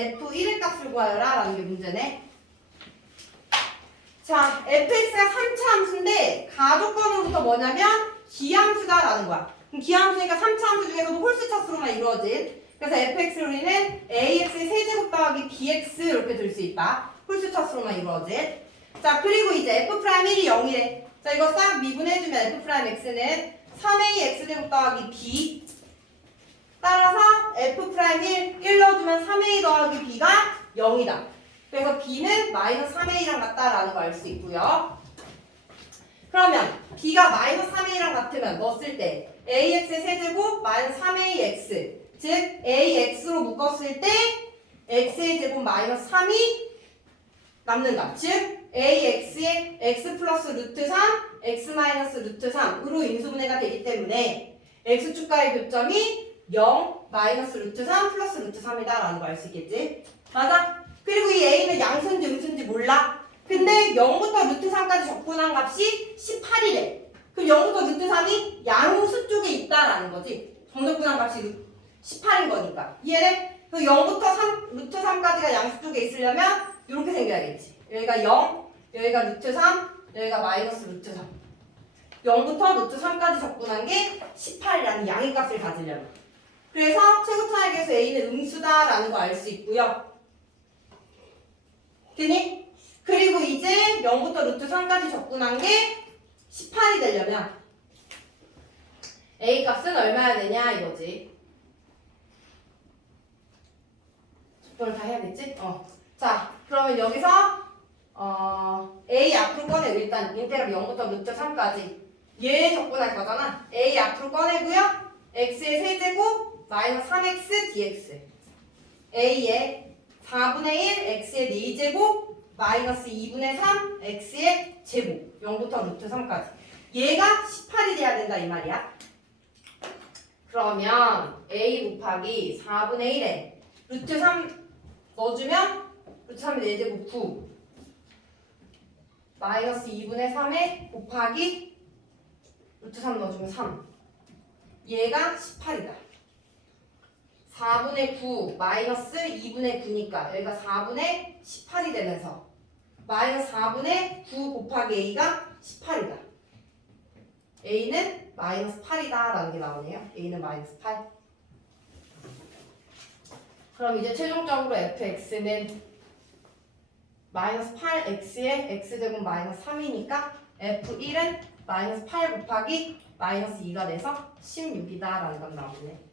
F1의 값을 구하여라 라는 게 문제네. 자, fx가 3차 함수인데 가조건으로부터 뭐냐면 기함수다 라는 거야. 그럼 기함수니까 3차 함수 중에서도 홀수 차 수로만 이루어진 그래서 fx를 우리는 ax의 세제곱 더하기 bx 이렇게 들 수 있다. 홀수 차 수로만 이루어진. 자, 그리고 이제 f'1이 0이래. 자, 이거 싹 미분해주면 f'x는 3a x제곱 더하기 b 따라서 f'1 1 넣어주면 3a 더하기 b가 0이다. 그래서 b는 마이너스 3a랑 같다라는 거 알 수 있고요. 그러면 b가 마이너스 3a랑 같으면 넣었을 때 ax의 세제곱 마이너스 3ax 즉 ax로 묶었을 때 x의 제곱 마이너스 3이 남는다. 즉 ax의 x 플러스 루트 3 x 마이너스 루트 3으로 인수분해가 되기 때문에 x축과의 교점이 0 마이너스 루트 3 플러스 루트 3이다 라는 거 알 수 있겠지? 맞아? 그리고 이 a는 양수인지 음수인지 몰라. 근데 0부터 루트 3까지 적분한 값이 18이래. 그럼 0부터 루트 3이 양수 쪽에 있다라는 거지. 정적분한 값이 18인 거니까. 이해돼? 그 0부터 3, 루트 3까지가 양수 쪽에 있으려면 이렇게 생겨야겠지. 여기가 0, 여기가 루트 3, 여기가 마이너스 루트 3. 0부터 루트 3까지 적분한 게 18이라는 양의 값을 가지려면. 그래서 최고차액에서 a는 음수다라는 거 알 수 있고요. 되니? 그리고 이제 0부터 루트 3까지 적분한 게 18이 되려면 a 값은 얼마야 되냐 이거지. 적분을 다 해야겠지? 어. 자, 그러면 여기서 어, a 앞으로 꺼내고 일단 인테그랄 0부터 루트 3까지 얘 적분할 거잖아. a 앞으로 꺼내고요. x의 세제곱 마이너스 3x dx a의 4분의 1 x의 4제곱 마이너스 2분의 3 x의 제곱. 0부터 루트 3까지. 얘가 18이 돼야 된다 이 말이야. 그러면 a 곱하기 4분의 1에 루트 3 넣어주면 루트 3의 4제곱 9 마이너스 2분의 3에 곱하기 루트 3 넣어주면 3 얘가 18이다 4분의 9 마이너스 2분의 9니까 여기가 4분의 18이 되면서 마이너스 4분의 9 곱하기 a가 18이다. a는 마이너스 8이다 라는 게 나오네요. a는 마이너스 8. 그럼 이제 최종적으로 fx는 마이너스 8x의 x제곱 마이너스 3이니까 f1은 마이너스 8 곱하기 마이너스 2가 돼서 16이다 라는 건 나오네.